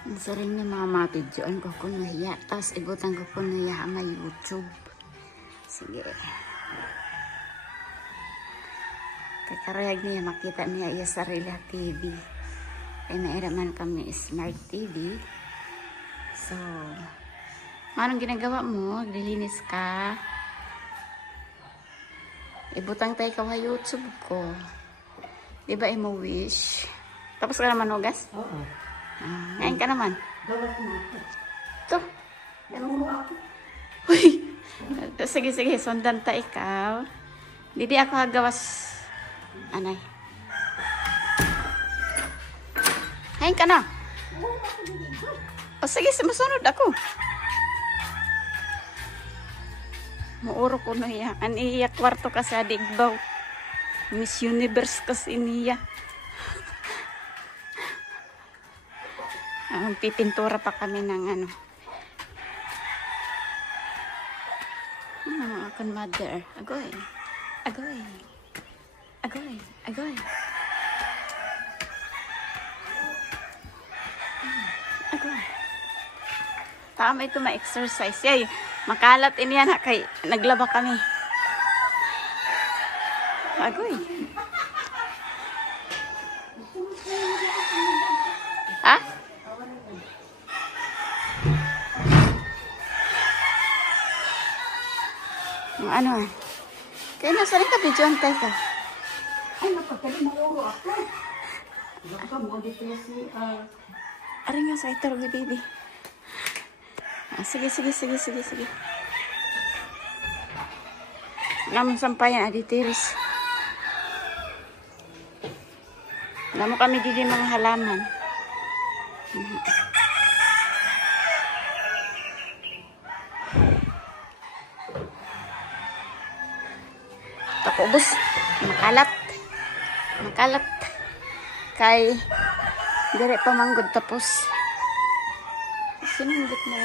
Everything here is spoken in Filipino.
Ang sarili niya mga videoan ko kung nahiya. Tapos ibutan ko kung nahiya may YouTube. Sige. Kakarayag niya makita niya iya sarili TV. Kaya nairaman kami smart TV. So, anong ginagawa mo? Naglilinis ka? Ibutang tayo ka YouTube ko. Diba mo wish? Tapos ka naman hugas? Oo. Ngayon ka naman? Gawas na ako. Ito. Uy. Sige, sige. Sundan ta ikaw. Didi ako hagawas. Anay. Ngayon ka na. O sige, sumusunod ako. Mauro ko na iya. Aniya kwarto ka sa Digbaw. Miss Universe kasi niya. Pipintura pa kami ng ano. Akong mother. Agoy. Agoy. Agoy. Agoy. Agoy. Tama ito ma-exercise. Yay, makalat iniyan ha. Kay naglaba kami. Agoy. Ha? Ano eh? Kaya nasa rin ka, videoan tayo ka. Ay, napagkali mauro ako. Baka mo dito si... Aring nga sa ito, baby. Sige, sige, sige, sige, sige. Naman sampayan, aditiris. Alam mo kami dili mga halaman. Takubos. Makalat. Makalat. Kay dire pa manggod tapos. Sinunggit mo.